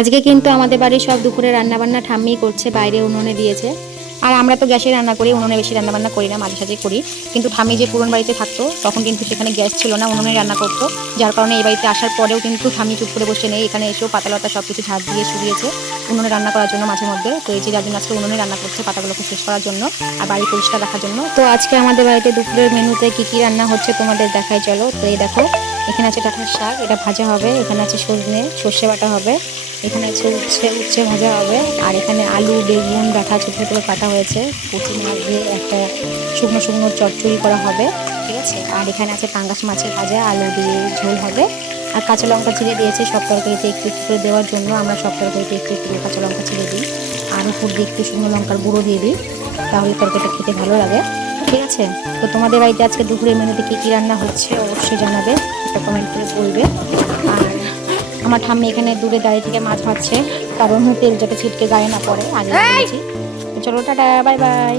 আজকে কিন্তু আমাদের বাড়ির সব দুপুরে রান্নাবান্না ঠাম্মিই করছে, বাইরে উনুনে দিয়েছে। আর আমরা তো গ্যাসে রান্না করি, উনুনে বেশি রান্নাবান্না করি না, মাঝে সাঝে করি। কিন্তু ঠাম্মি যে পুরনো বাড়িতে থাকতো তখন কিন্তু সেখানে গ্যাস ছিল না, উনুনে রান্না করতো। যার কারণে এই বাড়িতে আসার পরেও কিন্তু ঠাম্মি চুপ করে বসে নেই, এখানে এসেও পাতালতা সব কিছু ঝাড় দিয়ে শুকিয়েছে উনুনে রান্না করার জন্য মাঝে মধ্যে। তো এই যে রাজু আজকে উনুনে রান্না করছে পাতাগুলোকে শেষ করার জন্য আর বাড়ি পরিষ্কার রাখার জন্য। তো আজকে আমাদের বাড়িতে দুপুরের মেনুতে কি কি রান্না হচ্ছে তোমাদের দেখাই চলো। তো এই দেখো, এখানে আছে ডাঁটার শাক, এটা ভাজা হবে। এখানে আছে সর্ষে বাটা হবে। এখানে আছে উচ্ছে ভাজা হবে। আর এখানে আলু বেগুন ডাঁটা ছোটো ছোটো করে কাটা হয়েছে, পুঁটি মাছ দিয়ে একটা শুকনো শুকনো চচ্চড়ি করা হবে, ঠিক আছে। আর এখানে আছে পাঙ্গাস মাছের ভাজা, আলু দিয়ে ঝোল হবে। আর কাঁচা লঙ্কা ছিঁড়ে দিয়েছে সব তরকারিতে একটু একটু করে দেওয়ার জন্য। আমরা সব তরকারিতে একটু একটু করে কাঁচা লঙ্কা ছিঁড়ে দিই আর উপর দিয়ে একটু শুকনো লঙ্কার গুঁড়ো দিয়ে দিই, তাহলে তরকারিটা খেতে ভালো লাগে, ঠিক আছে। তো তোমাদের বাড়িতে আজকে দুপুরের মেনুতে কী কী রান্না হচ্ছে অবশ্যই জানাবে, একটা কমেন্ট করে বলবে। আর আমার ঠাম্মি এখানে দূরে দাঁড়িয়ে থেকে মাছ ভাজছে, কারণ তেল যাতে ছিটকে গায়ে না পড়ে, আগে বলেছি। তো চলো টাটা, বাই বাই।